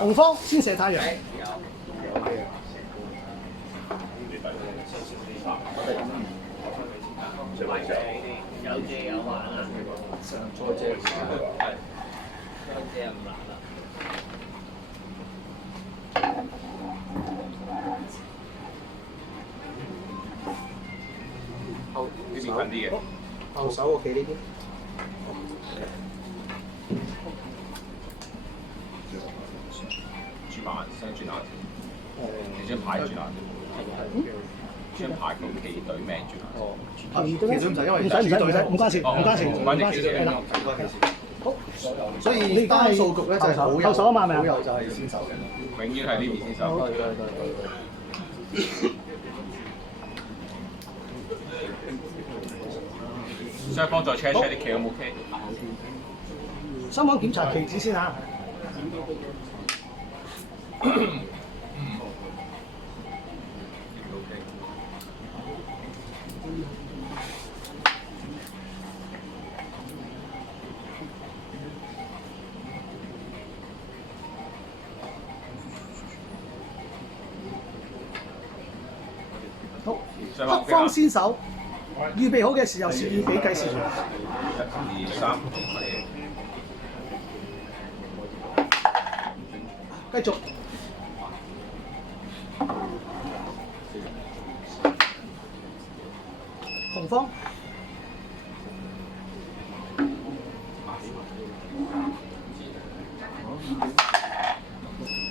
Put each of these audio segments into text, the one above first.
紅方先射太陽。有借有還啊！再借唔難啦。後呢邊近啲嘅。後手我企呢邊。轉慢，想轉下。你張牌轉下。張牌個棋隊名轉下。哦。其實唔使，因為唔關事，係啦。好，所以單數局咧就係後手啊嘛，係咪啊？好友就係先手嘅。永遠係呢邊先手。雙方再 check 啲棋有冇 K。雙方檢查棋子先嚇。好，黑方先手，預備好嘅時候是預備計時。1、2、3，繼續。紅方。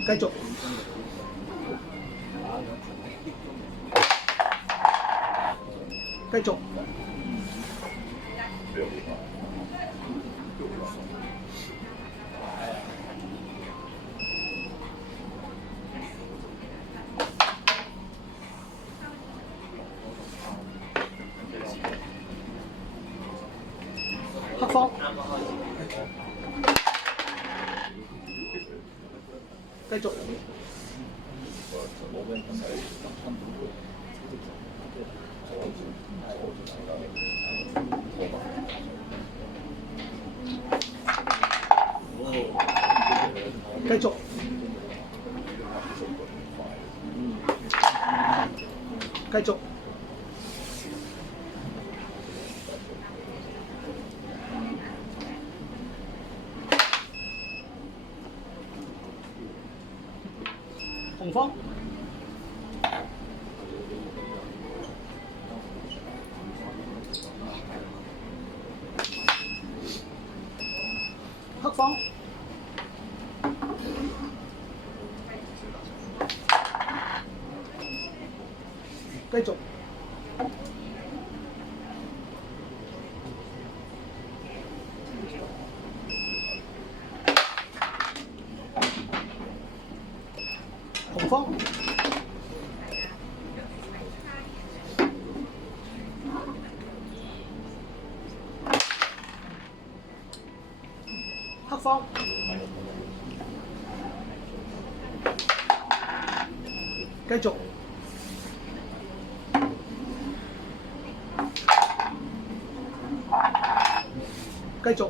繼續。繼續。黑方。繼續。繼續。繼續。紅方。黑方。繼續。紅方。黑方。繼續。繼續。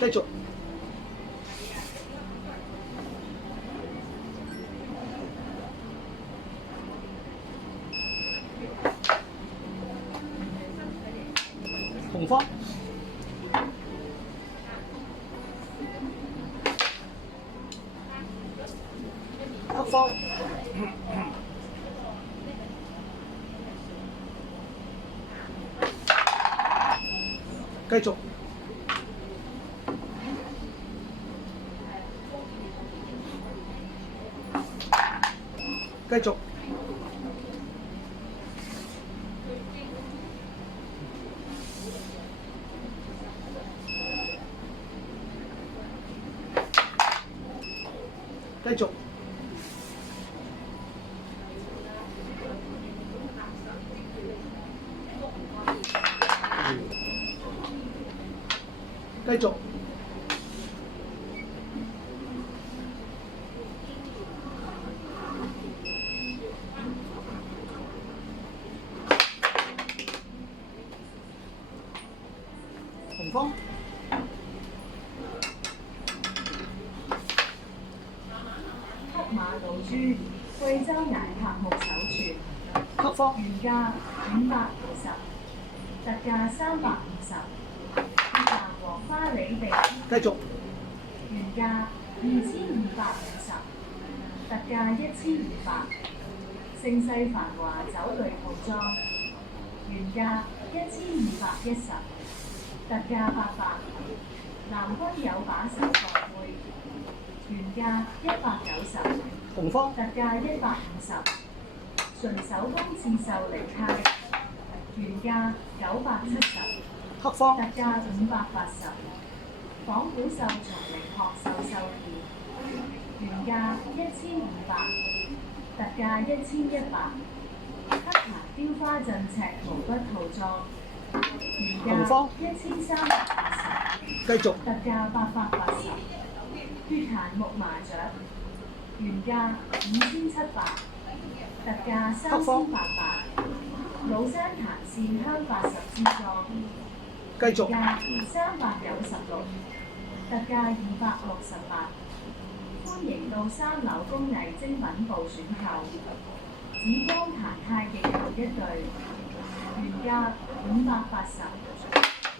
繼續。紅方。黑方。繼續。繼續。繼續。繼續。紅方。黑馬老豬，貴州崖柏木手串，黑方。原價550，特價350。越南黃花梨地繼續。原價2250，特價1200。盛世繁華酒類套裝，原價1210，特價800。南軍有把手貨杯，原價190，紅方。特價150。純手工刺繡離呔，原價970，黑方。特價580。仿古繡松齡學繡繡片，原價1500，特價1100。黑檀雕花鎮赤毛筆套裝，原價1350，繼續。特價880。血檀木麻雀，原價5700，特價3800。老山檀線香80支裝，繼續。原價396，特價268。歡迎到3樓工藝精品部選購。紫光檀太極球1對，原價580，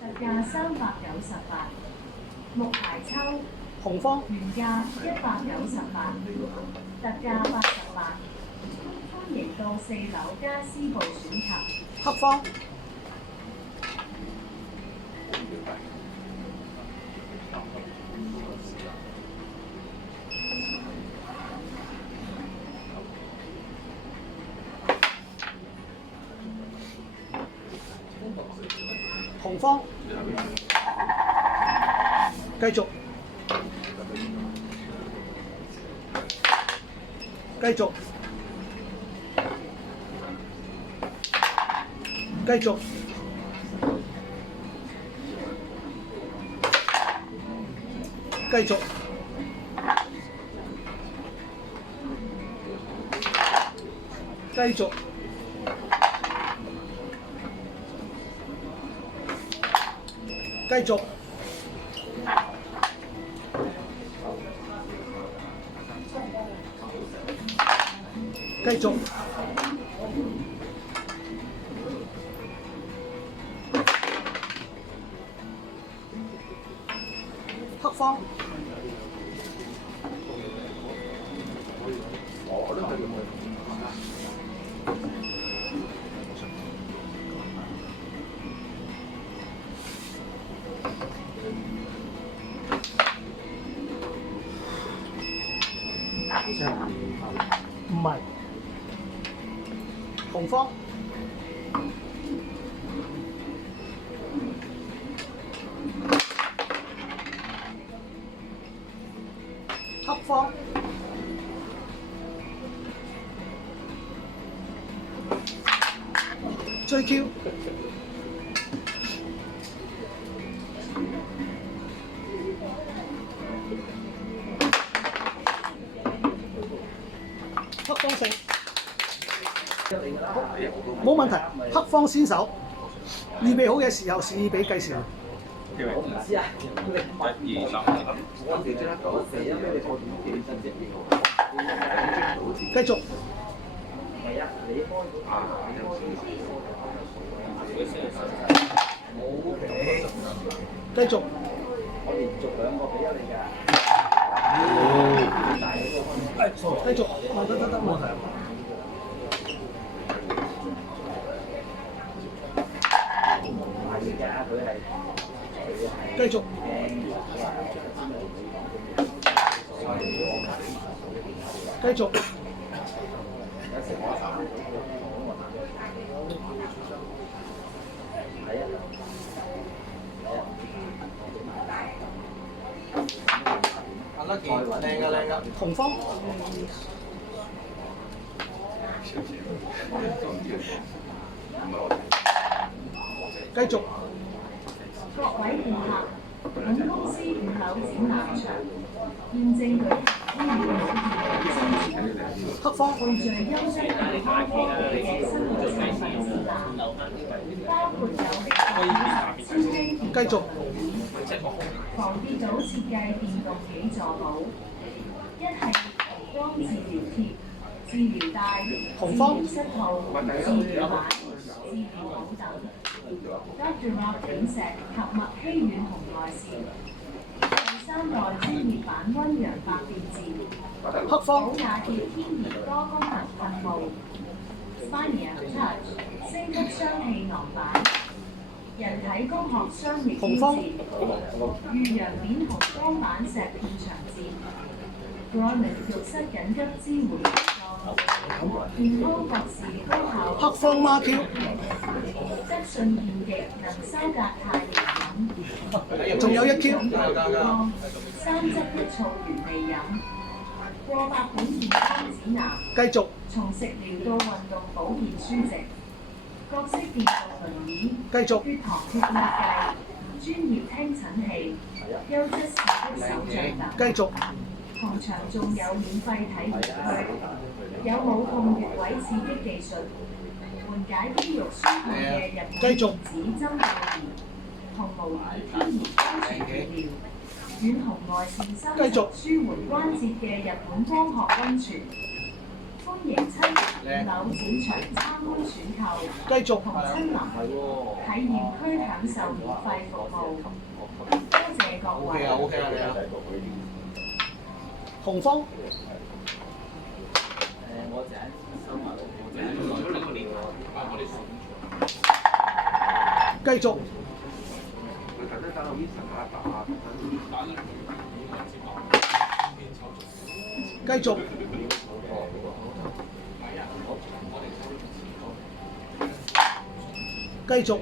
特價398。木牌抽，紅方。原價198，特價88。歡迎到4樓家私部選購。黑方。紅方。繼續。繼續。繼續。繼續。繼續。繼續。繼續。黑方。唔係。紅方。黑方。追 Q。黑方勝。冇問題，黑方先手，預備好嘅時候試俾計時。我唔知啊，1、2、3。繼續。係啊，你開繼續。我連續2個俾咗你㗎。繼續。得，冇問題。繼續。繼續。紅方。繼續。各位顧客，本公司5樓展覽場現正舉行黑方。匯聚優質健康科技嘅生活產品展覽，包括有超輕、繼續。防跌倒設計電動起坐寶，一系列途光治療貼、治療帶、治療膝套、治療板、治療帽等。Dr. Rock 扁石及麥希軟紅外線，第3代專業版溫陽百變治，黑方寶雅潔天然多功能噴霧 ，Spania Touch 升級雙氣囊板。人體工學雙翼標誌，豫陽扁紅光板石片長箭 ，Groningen 浴室緊急支援服裝，健康博士高效黑方孖 Q，質素健極能收隔太陽飲，仲有1 Q，光3汁一醋原味飲，過百本健康指南，繼續從食療到運動保健書籍。各式電動輪椅，繼續血糖血壓計，專業聽診器，優質視的手杖等。繼續同場仲有免費體驗區，有舞控穴位刺激技術，緩解肌肉痠痛嘅日本電子針灸儀，同模擬天然安全治療，遠紅外線收縮舒緩關節嘅日本光學溫泉。歡迎親臨5樓展場參觀選購，繼續同親臨體驗區享受免費服務。多謝各位。OK 啦，你啊。紅方我就繼續繼續繼續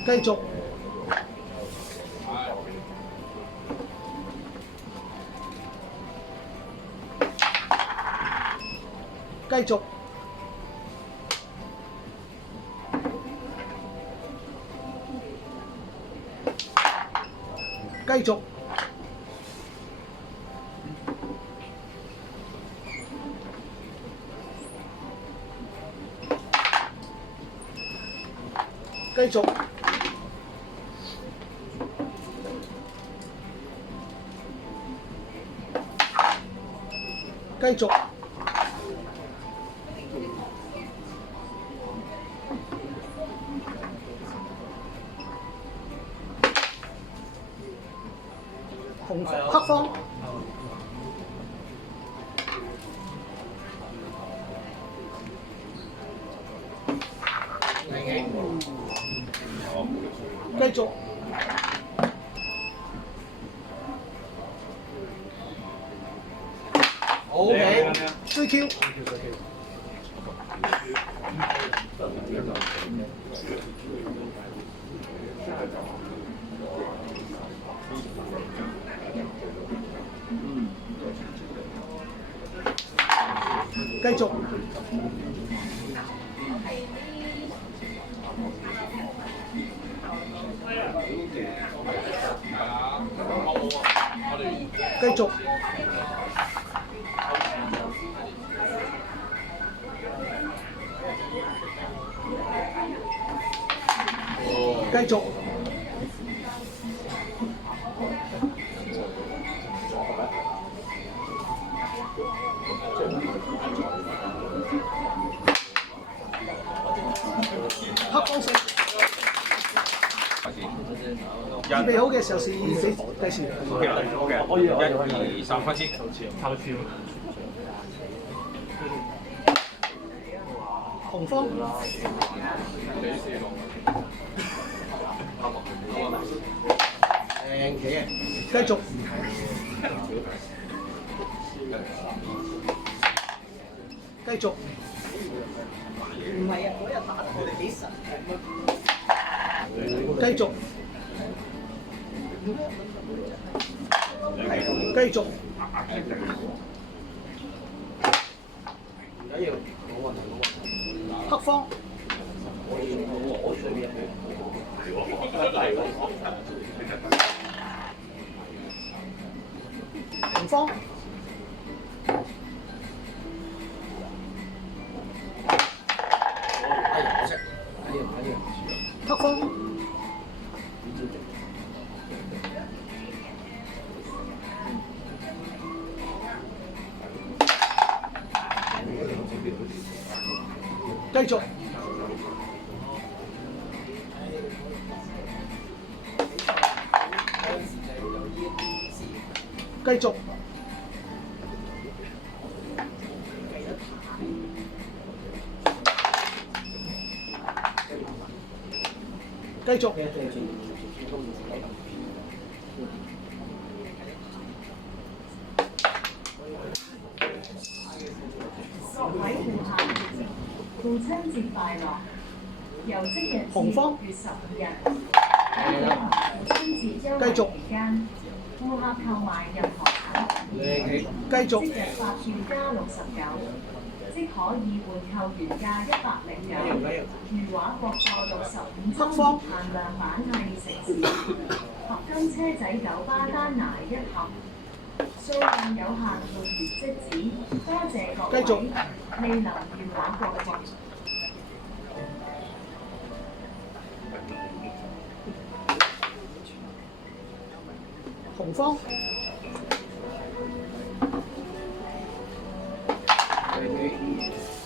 繼續繼續繼續繼續繼續繼續紅黑方繼續OK 追 Q 繼續繼續繼續黑方勝。預備好嘅時候試俾計時。OK 啦，OK，1、2、3，開始。紅方繼續繼續唔係啊！嗰日打我哋幾神繼續繼續黑方紅方。黑方。繼續。繼續。繼續。各位顧客，父親節快樂！由即日至紅6月15日，舉行父親節優惠期間，顧客購買任何產品，繼續。即日發票加69，即可以換購原價109裕華國貨65周年限量版藝城市合金車仔酒吧丹拿1盒。數量有限，到月即止。多謝各位，未能裕華國貨。紅方。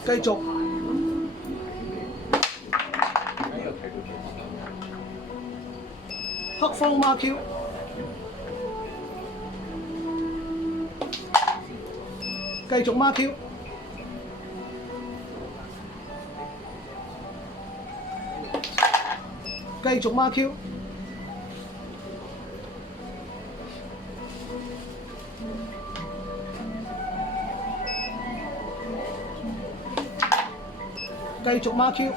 繼續。黑方孖 Q。繼續孖 Q。繼續孖 Q。繼續孖 Q。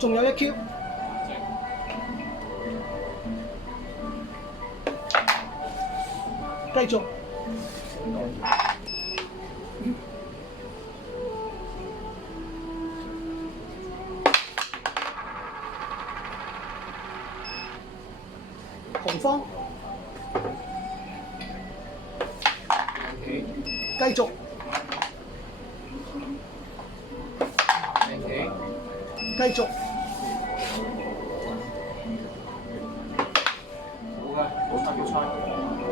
仲有1 Q。繼續。紅方。繼續。繼續。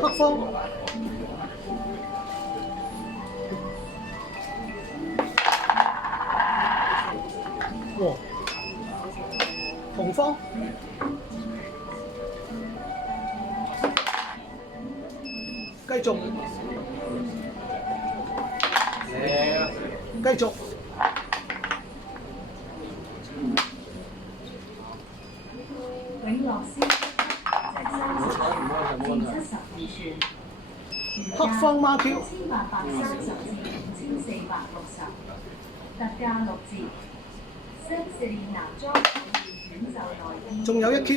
黑方。哇！紅方。繼續。繼續。永樂絲值30至72寸，黑方孖 Q。1830至5460，特價6折。Sexy 男裝短袖內衣，仲有1 Q。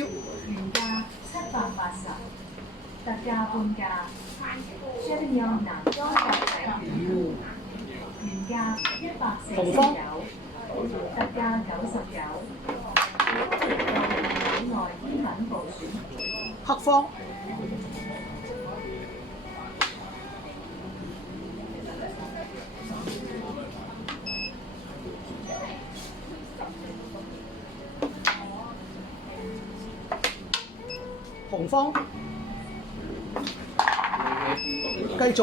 原價780，特價半價。Chevignon 男裝格仔短褲，原價149，特價99。內衣品部選。黑方。紅方。繼續。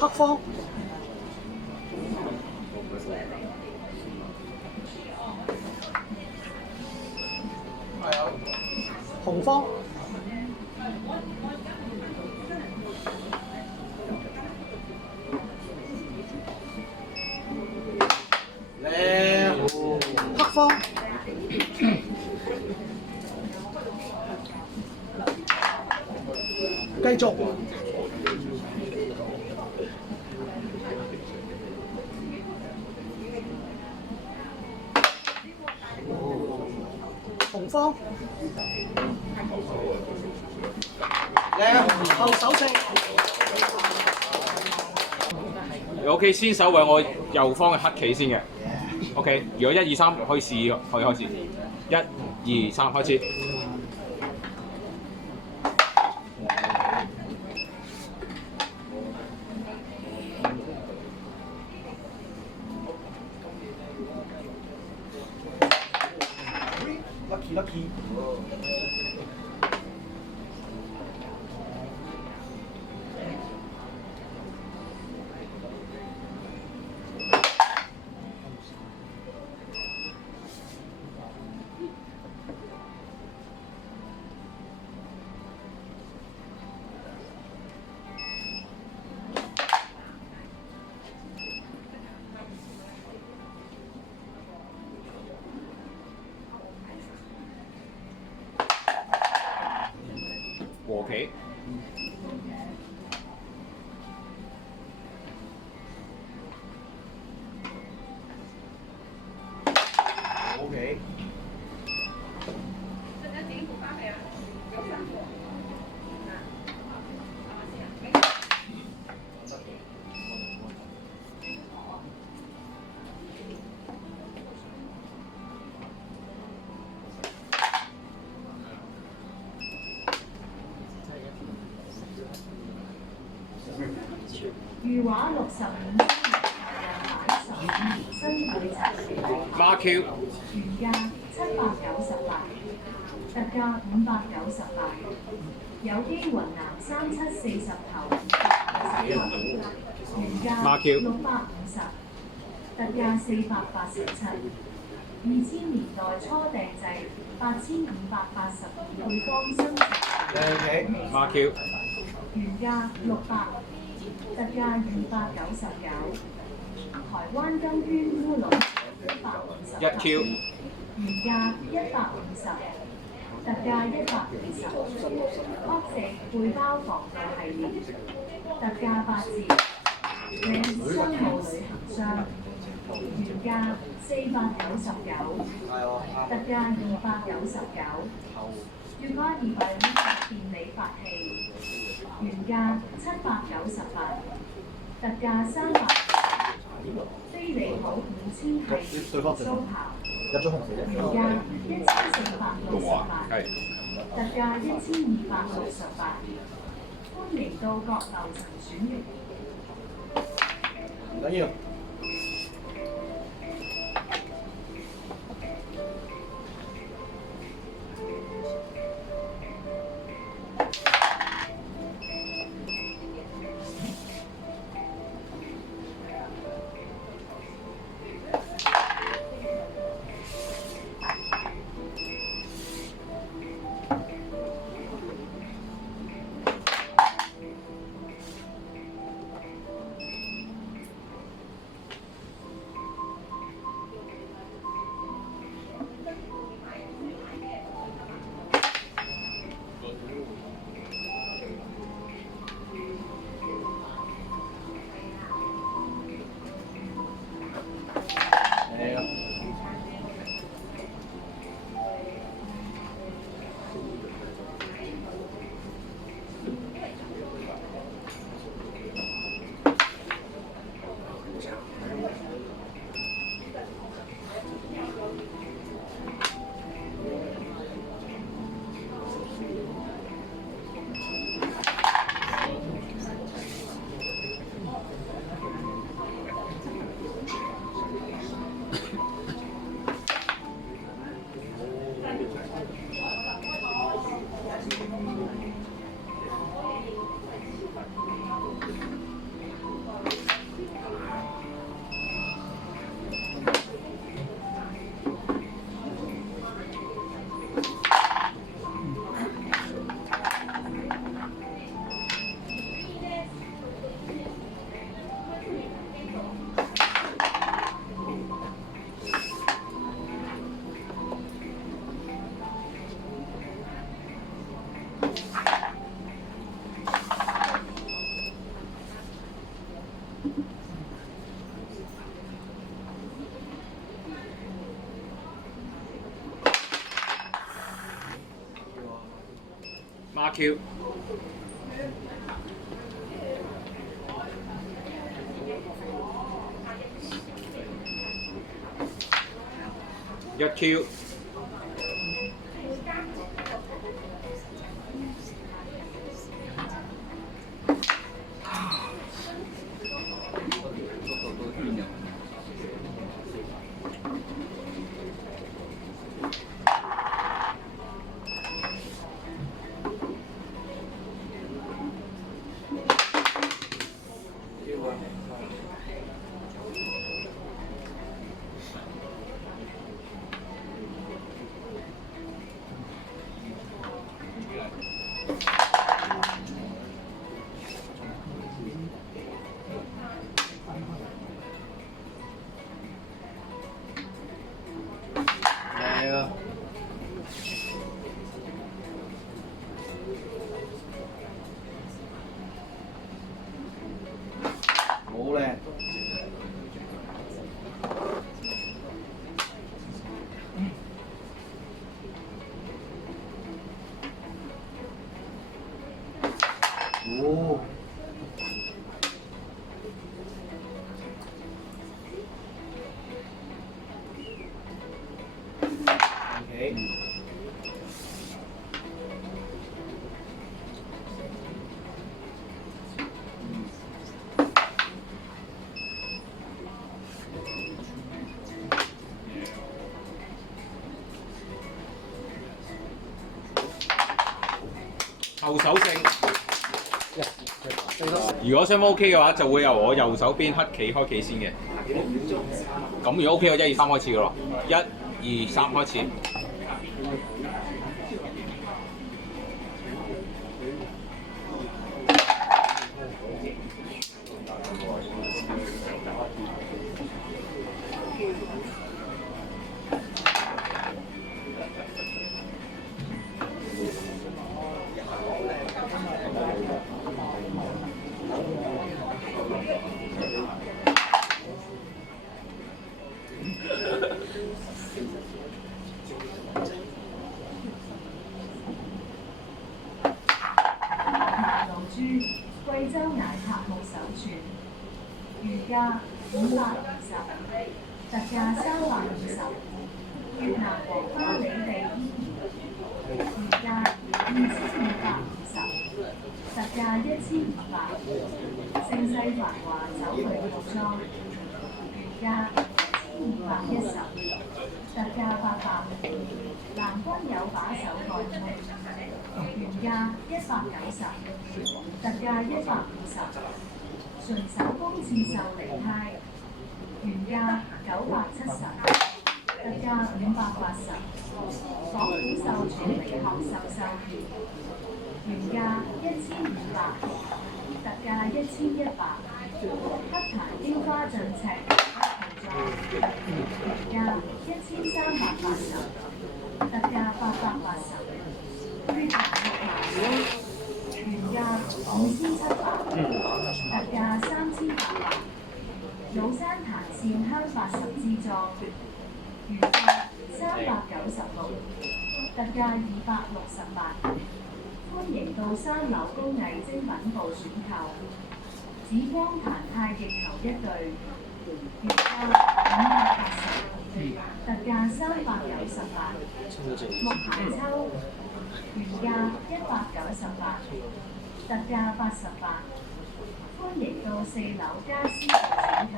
黑方。紅方。靚。續。紅方。後手勝。OK， 先手為我右方嘅黑棋先嘅。OK， 如果1、2、3可以試，可以開始。1、2、3開始。Lucky。和棋。OK。御畫65新會茶孖 Q。原價798，特價598。有機雲南3740頭原價650，特價487。2000年代初訂製8582配方生2孖 Q。原價600，特價299。台灣金圈烏龍1501 Q。原價150，特價120。曲石背包防盜系列，特價8折。靚商務旅行箱，原價499，特價299。粵歌200便利法器，原價798，特價300。飛利浦5000系蘇刨，原價1468，特價1268。歡迎到各樓層選閱。唔緊要。8Q。1Q。好靚。哦。OK。後手勝。如果雙 OK 嘅話，就會由我右手邊黑棋開棋先嘅。咁如果 OK，我1、2、3開始嘅咯。1、2、3開始。貴州崖柏木手串，原價520，特價350。越南黃花李地伊原價2250，特價1500。盛世繁華酒類套裝，原價1210，特價800。藍軍有把手蓋杯，原價190，特價150。純手工刺繡離呔，原價970，特價580。仿古繡傳離殼繡券，原價1500，特價1100。黑檀櫻花鎮赤套裝，原價1380，特價880。血檀木麻灰，原價5700，特價3800。老山檀線香80支裝，原價396，特價268。歡迎到3樓工藝精品部選購。紫光檀太極球1對，原價580，特價398。木鞋抽，原價198，特價88。歡迎到4樓家私部選購。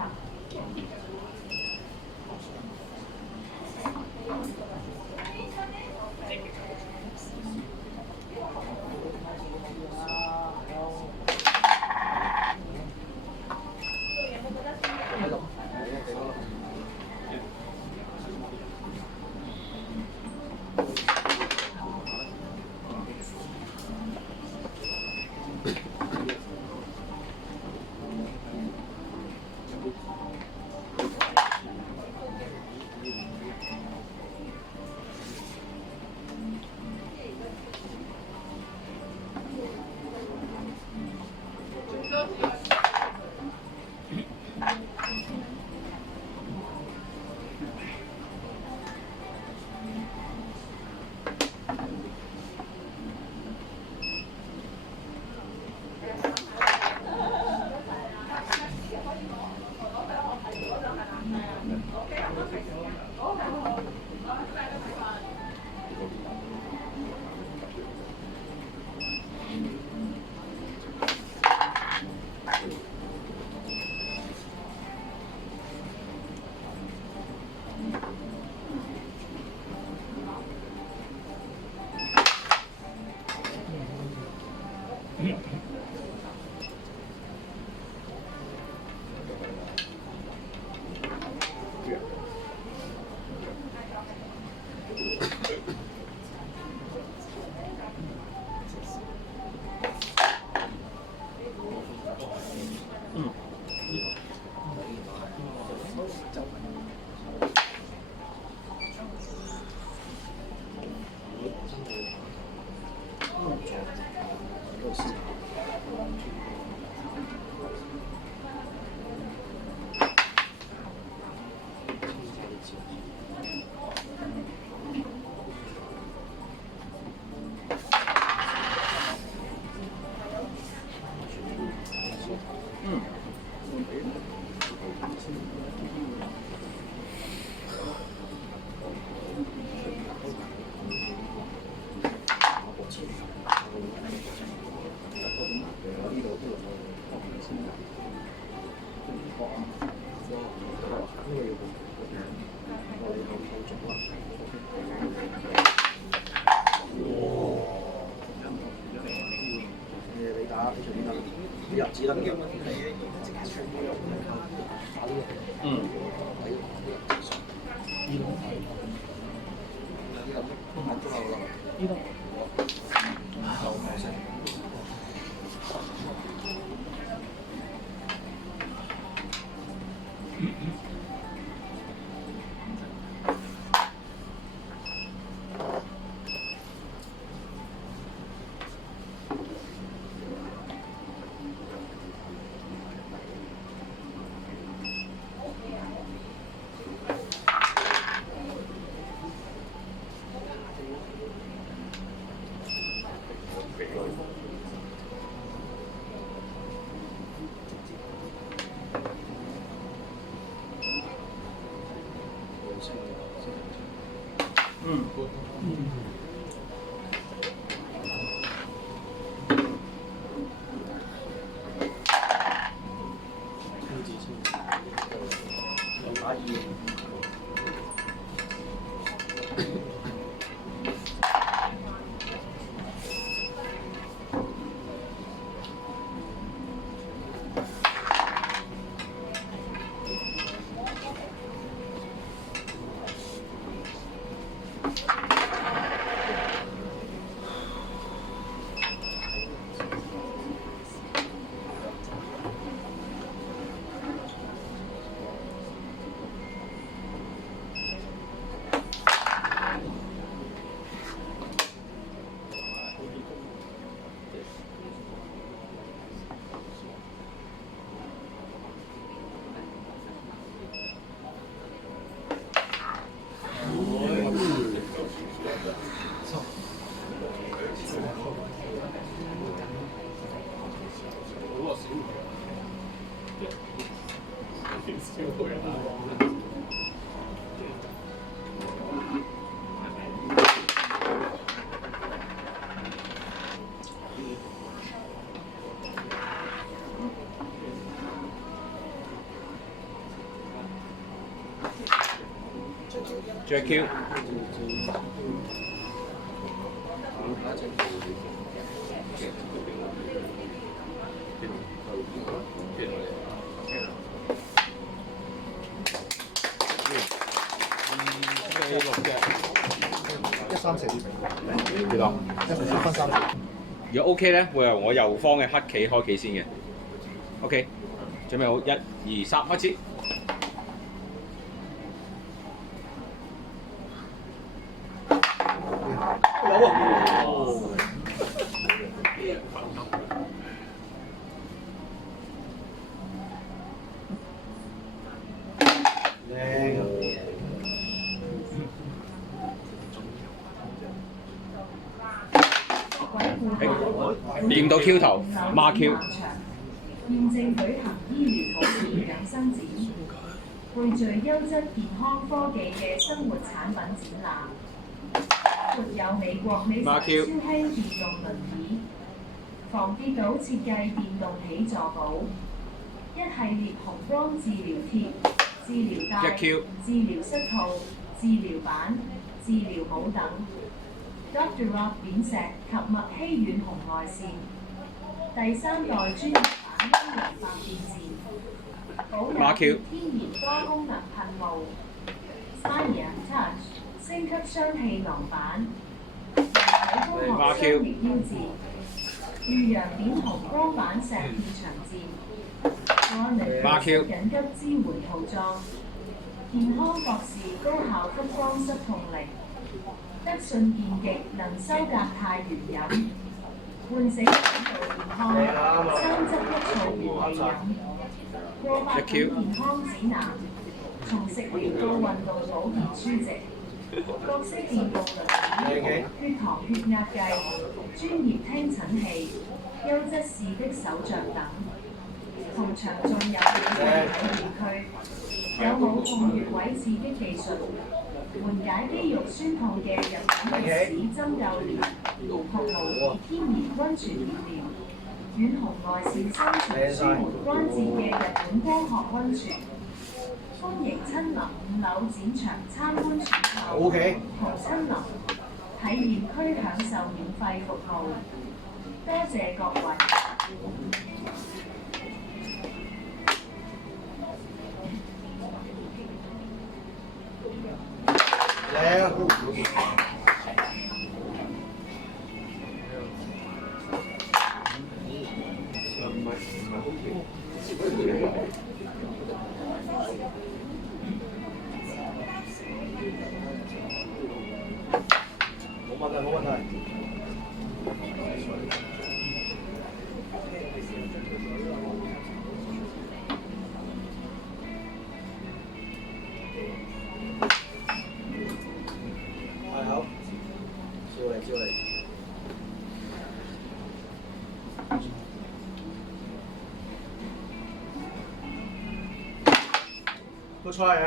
你入紙啦。Jack Q。134幾多？1分3。如果 OK 咧，會由我右方嘅黑棋開棋先嘅。OK， 準備好，1、2、3，開始。有啊！掂到 Q 頭孖 Q。現正舉行醫療保健養生展，匯聚優質健康科技嘅生活產品展覽，沒有美國美國超輕電動輪椅、防跌倒設計電動起坐寶、一系列紅光治療貼、治療帶、治療膝套、治療板、治療帽等。Dr. Rock 扁石及麥希軟紅外線，第3代專業版陰陽發電線，保有天然多功能噴霧 ，Sanya Touch 升級雙氣囊板，人體工學商業標誌，裕陽點紅光板石片長箭 緊急支援套裝，健康博士高效吸光室控力。德信健極能收隔太原飲，喚醒腸道健康，三汁一醋元氣飲，過百本健康指南，從食療到運動保健書籍，各式電動輪椅，血糖血壓計，專業聽診器，優質視的手杖等，同詳盡有嘅體驗區，有冇碰穴位刺激技術，緩解肌肉酸痛嘅日本歷史針灸療，服務以天然溫泉熱療，遠紅外線深層舒緩關節嘅日本光學溫泉。歡迎親臨5樓展場參觀選購，同親臨體驗區享受免費服務。多謝各位。冇問題。係好，照嚟。都錯嘅。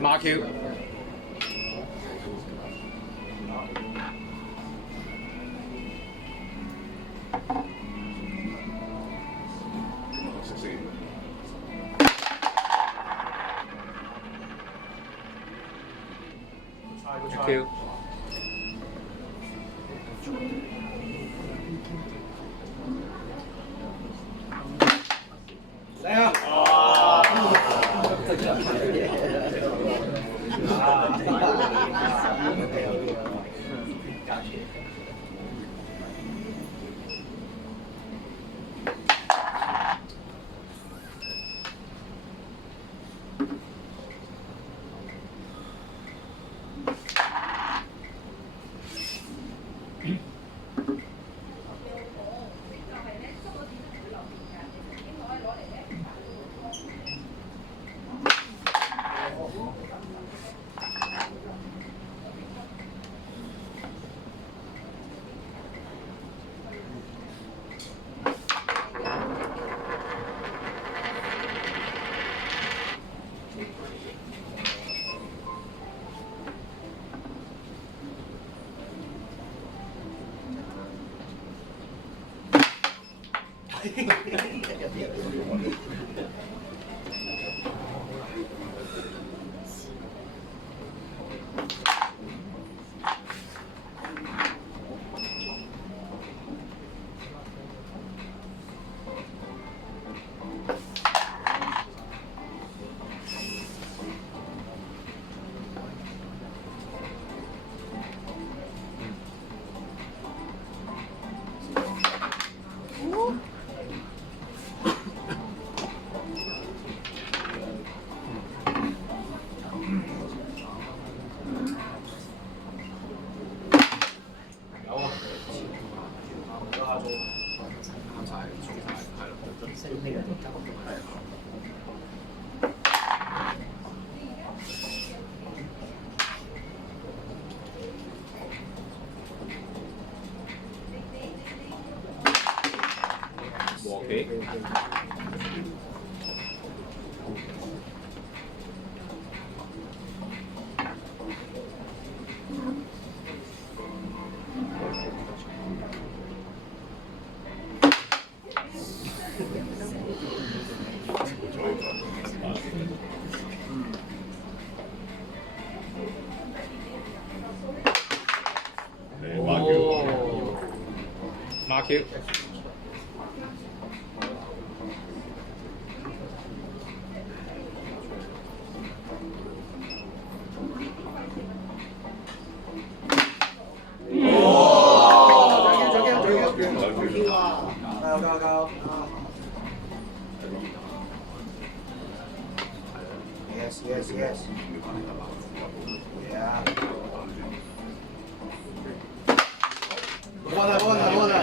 馬 Q。Q。嚟啊！ Q。夠。Yes. Yeah. 冇問題。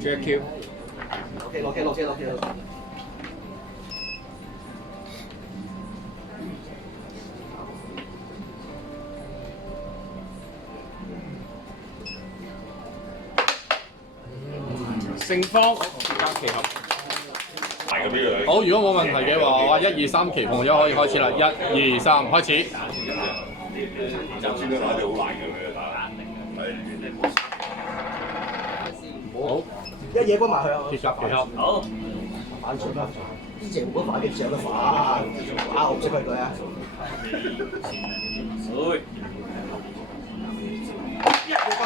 Jack Q。落。勝方加奇合。好，如果冇問題嘅話，我話1、2、3期紅咗可以開始啦。1、2、3開始。好，一嘢關埋佢啊！結合奇合。好。反轉。呢隻冇得反嘅，只有得反。啊！我唔識佢啊！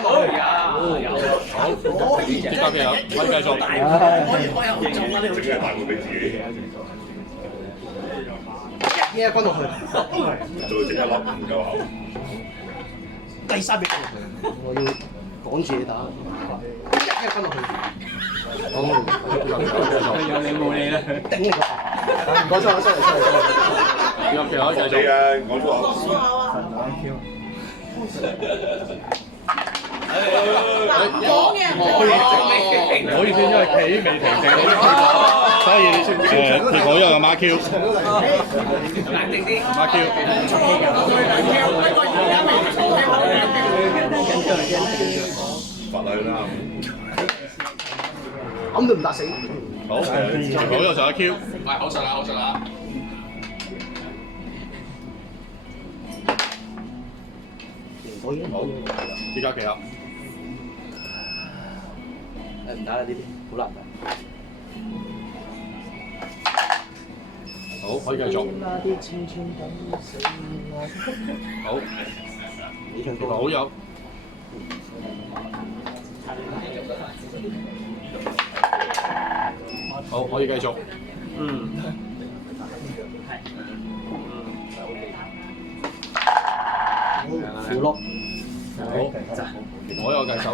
好呀，好，結合奇合，可以繼續。一嘢關落去。再整一粒唔夠厚。第三俾關落去。我要趕住你打。一嘢關落去。有你冇你啦。頂你個頭！唔該出嚟。結合奇合繼續。你啊，我都話。講嘅。唔好意思，因為企未停定，所以結果有個馬 Q。冷靜啲。馬 Q。罰佢啦。揞都唔打死。好，好又上一 Q。喂，好實啦。我已經好，結合奇合。唔打啦，呢啲好難打。好，可以繼續。好，好有。好，可以繼續。符碌。好，我有繼手。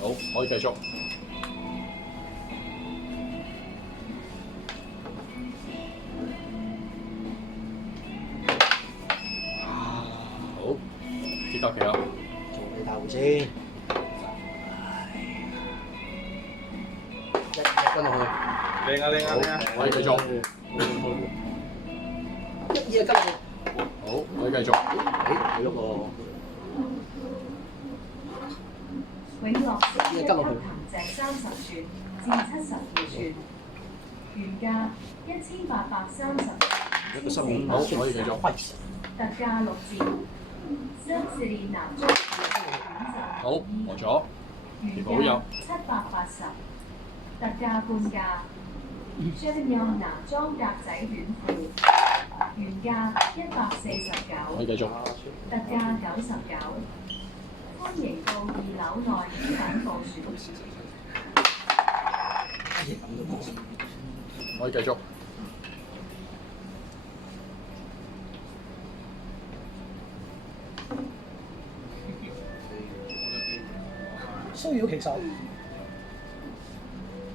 好，可以繼續。好，結合奇合。做你大會先。一跟落去。靚啊！可以繼續。一嘢跟落去。好，可以繼續。佢嗰個。永樂式一級憑藉30吋至72吋，原價1830。好，可以繼續。特價6折。斯里南裝好，和咗。原好有。價780，特價半價。張亮男裝格仔短褲，原價149，可以繼續。特價99。歡迎到2樓內衣品部選。可以繼續。騷擾其手，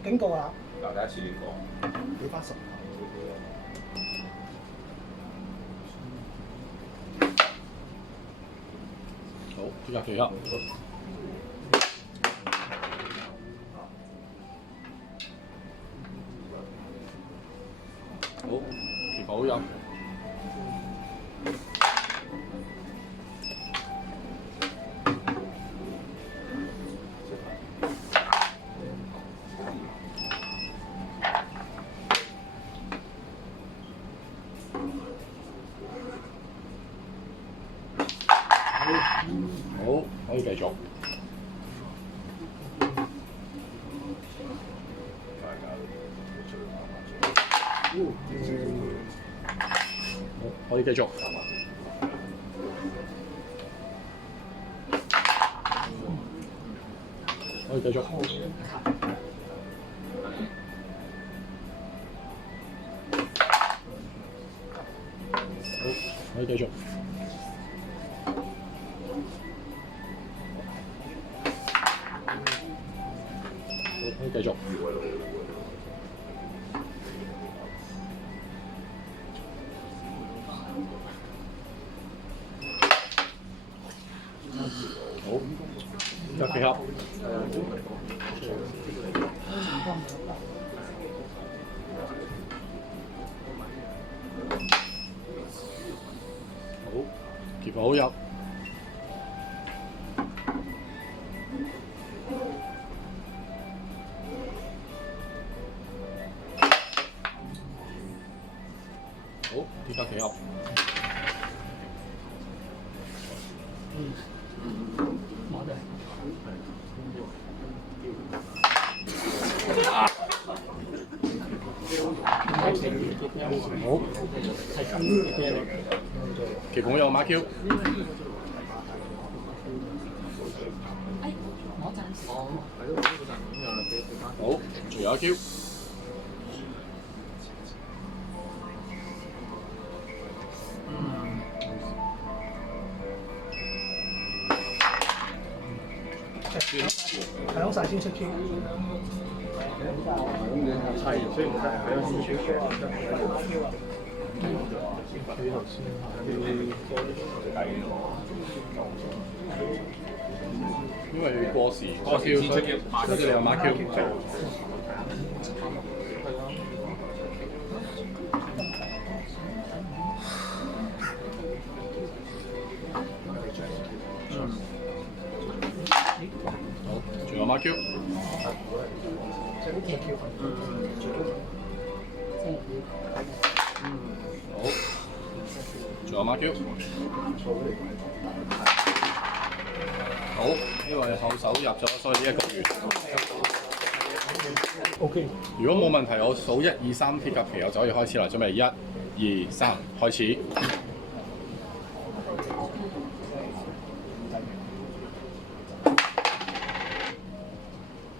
警告啦！嗱，第一次呢個。俾翻10。好，結合奇合。好，旗袍好友。好，可以繼續。可以繼續。可以繼續。好，可以繼續。可以繼續。好，就配合。好，旗袍好入。好，依家企合。好，旗袍有馬 Q。好，仲有一 Q。係好晒先出 Q。係，所以唔得，係有先出 Q。因為過時過 Q，所以你有馬 Q。好，仲有馬 Q。好，仲有馬 Q。好，因為後手入咗，所以呢一個完。OK。如果冇問題，我數1、2、3鐵甲旗我就可以開始啦。準備1、2、3，開始。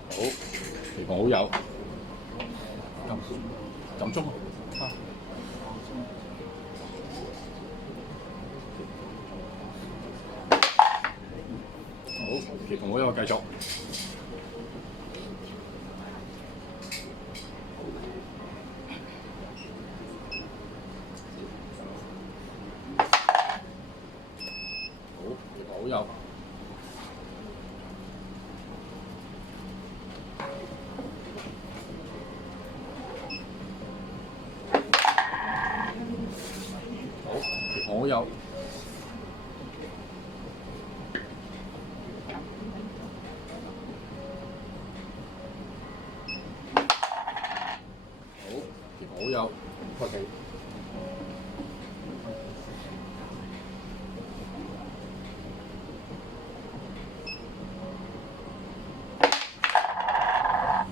好，旗袍好友。撳鐘。好，旗袍好友繼續。好友。好，好友。好，好友。OK。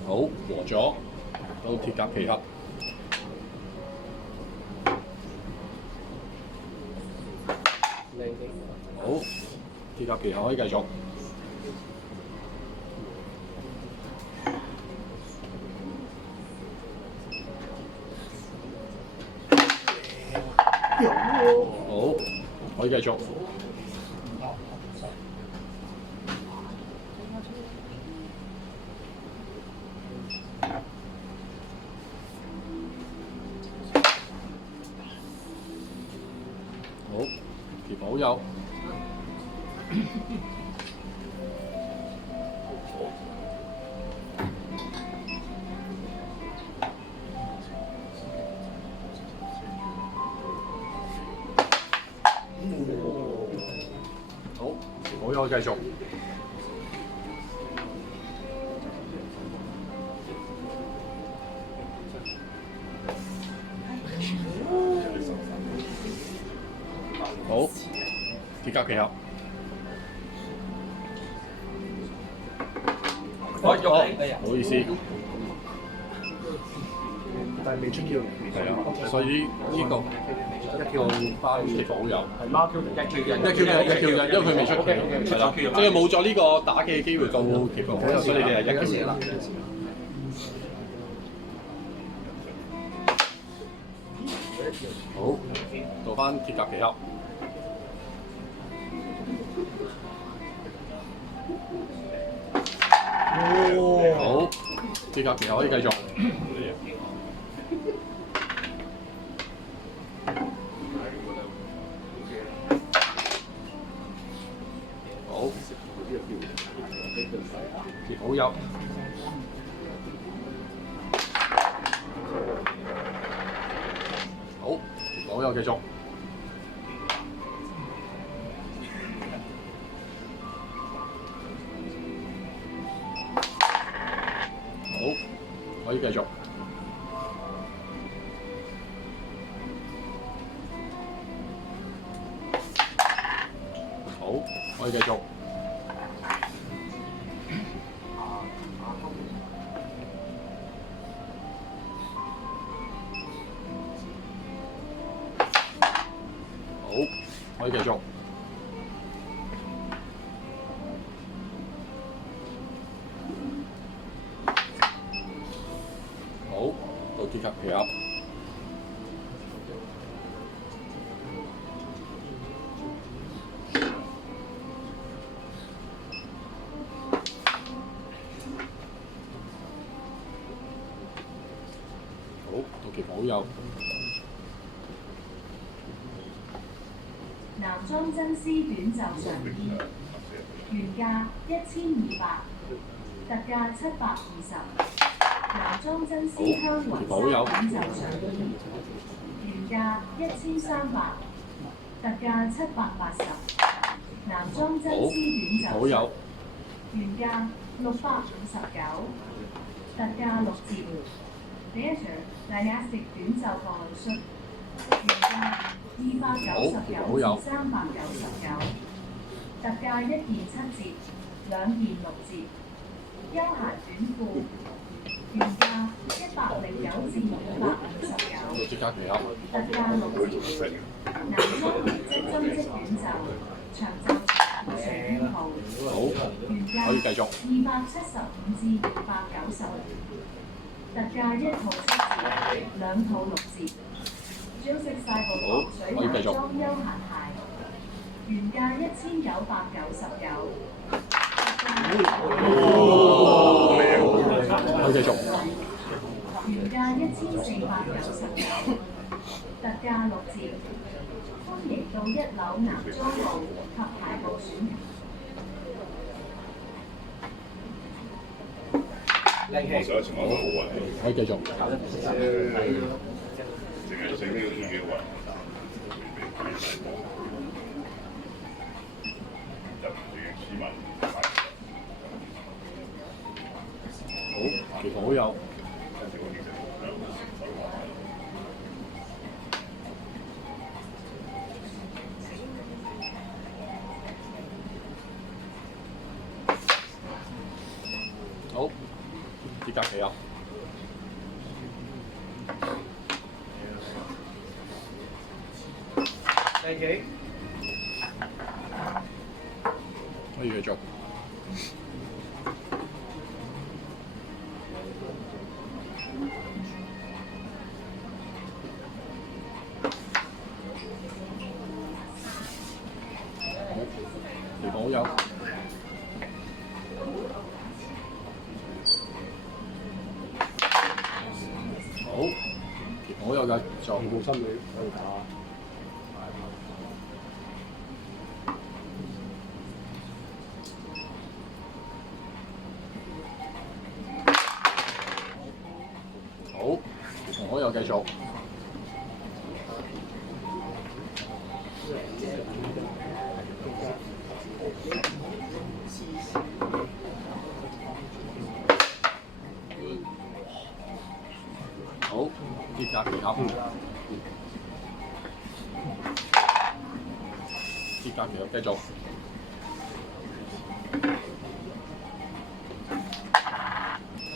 好，和咗，到鐵甲旗盒。好，鐵甲旗盒可以繼續。好，可以繼續。好，旗袍好友。可以繼續。好，鐵甲奇俠。我唔好意思。但係未出叫。係啊，所以呢個包其實好有。係貓 Q 1 Q 1，因為佢未出奇，係啦，即係冇咗呢個打機嘅機會到奇寶，所以你哋係1 Q 啦。好，做翻鐵甲奇俠。好，鐵甲奇俠可以繼續。好，傑好友。好，傑好友繼續。好，可以繼續。好，可以繼續。好，可以繼續。好，到鐵甲奇俠。好，到傑好友。男裝真絲短袖上衣，原價1200，特價720。男裝真絲香雲紗短袖上衣，原價1300，特價780。男裝真絲短袖上衣，原價659，特價6折。Theatre Dynastic 短袖外恤，原價299至399，特價1件7折，2件6折。休閒短褲，原價109至559，鐵甲奇俠。特價6折。男裝棉質針織短袖，長袖長短號，好，原價可以繼續。275至290，特價1套7折，2套6折。招式晒部防水男裝休閒鞋，原價1999，可以繼續。原價1499，特價6折。歡迎到1樓男裝部及鞋部選購。我上一次我都好運，可以繼續。淨係整呢個自己運。好，傑好友。好，鐵甲奇俠。第幾？可以繼續。傑好友。好，傑好友嘅就冇心理喺度打。好，我又繼續。好，跌價期合，跌價期合繼續。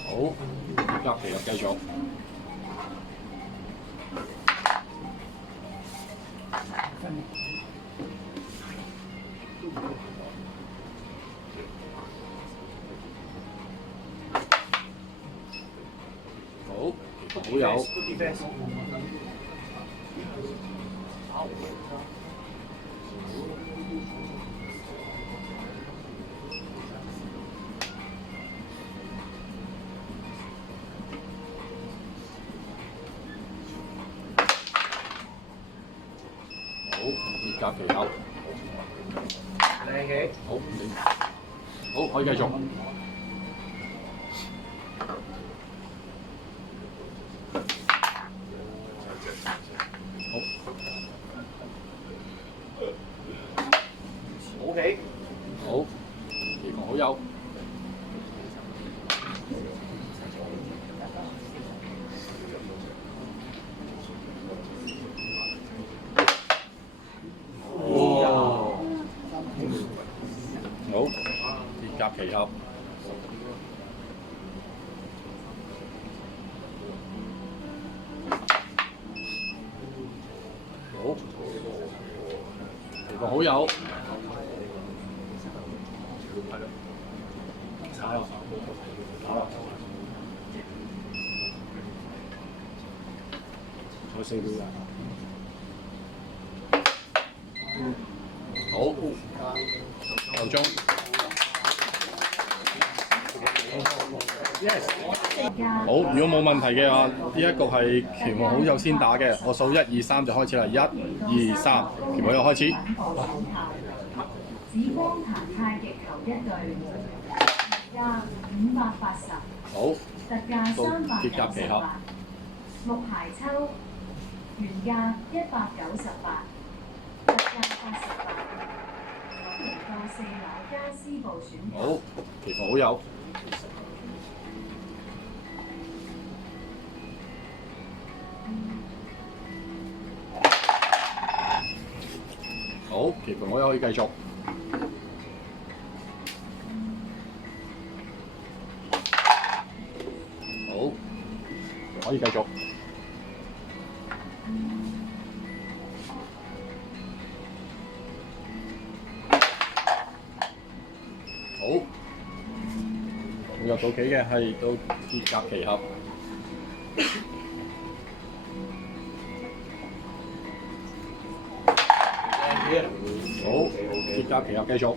好，跌價期合繼續。好，好友。好，跌價期後。靚嘅。好，好可以繼續。OK。好，期望好友。好，跌甲奇合。好，期望好友。我4秒啦。好，夠鐘。好，如果冇問題嘅話，呢一個係期望好友先打嘅，我數1、2、3就開始啦。1、2、3，期望好友開始。紫光壇太極球1隊，價580，好，特價鐵甲奇俠。 398，木牌抽，原價198，特價88，歡迎到4樓家私部選購。好，期望好友。好，期望好友可以繼續。好，可以繼續。好，會入到棋嘅係到鐵甲奇俠。好，鐵甲奇俠繼續。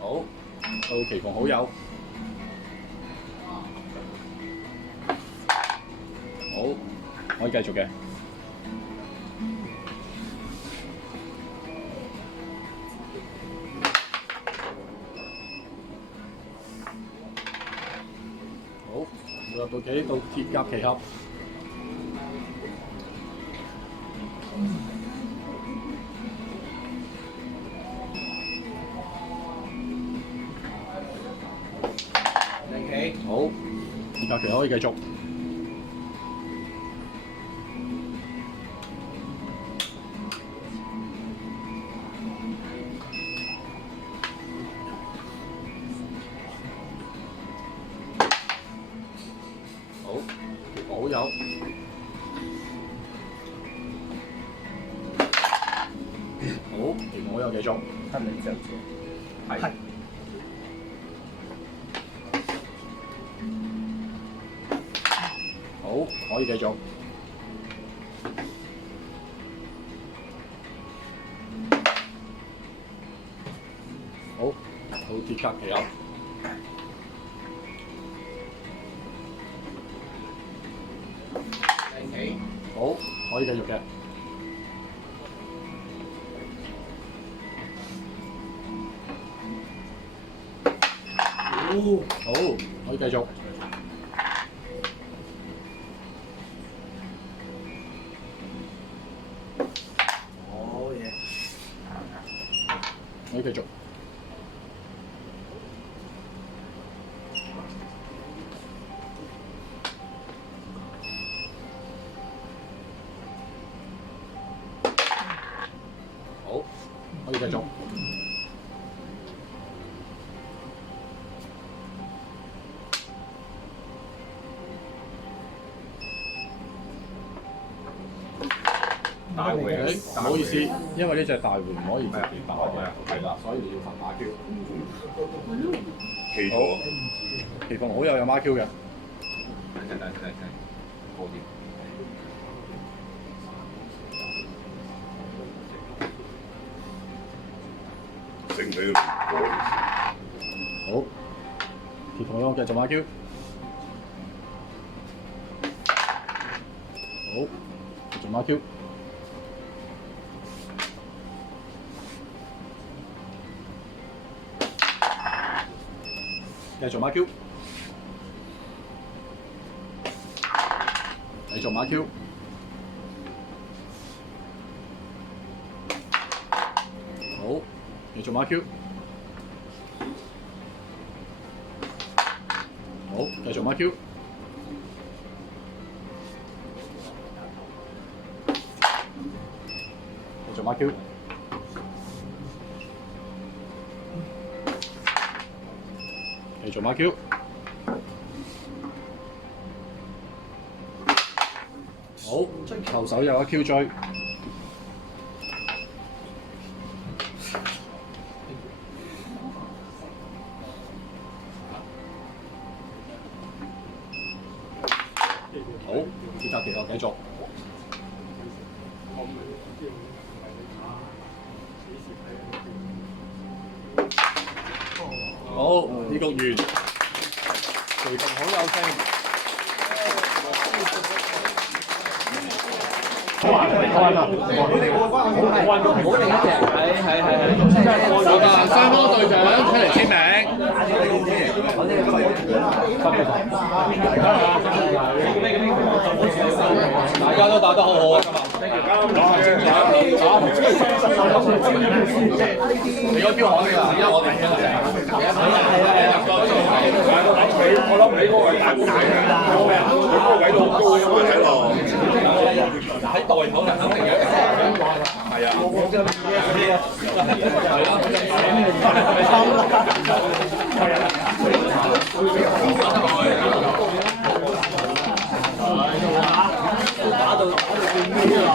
好，到期望好友。好，可以繼續嘅。好，入到棋到鐵甲奇俠。靚棋。好，鐵甲奇俠可以繼續。好，好友。好，期望好友繼續。得你隻字。係。好，可以繼續。好，到鐵甲奇俠。靚棋。好，可以繼續嘅。好，可以繼續。可以繼續。好，可以繼續。大會唔好意思，因為呢隻大會唔可以直接打嘅，係啦，所以要罰打 Q。記咗。期望好有孖 Q 嘅。好啲。整體都好，期望有繼續孖 Q。好，繼續孖 Q。繼續孖 Q，繼續孖 Q，好，繼續孖 Q，好，繼續孖 Q，繼續孖 Q。繼續孖 Q，好，後手有一 Q 追，好，依家期望繼續，好，呢局完。期望好有聲。雙方隊長出嚟簽名。大家都打得好好啊！你個標行㗎，而家我哋我諗你嗰個位大好大嘅，佢嗰個位都好高嘅嘛，喺度。喺袋口就肯定有。係啊。打到最尾啊！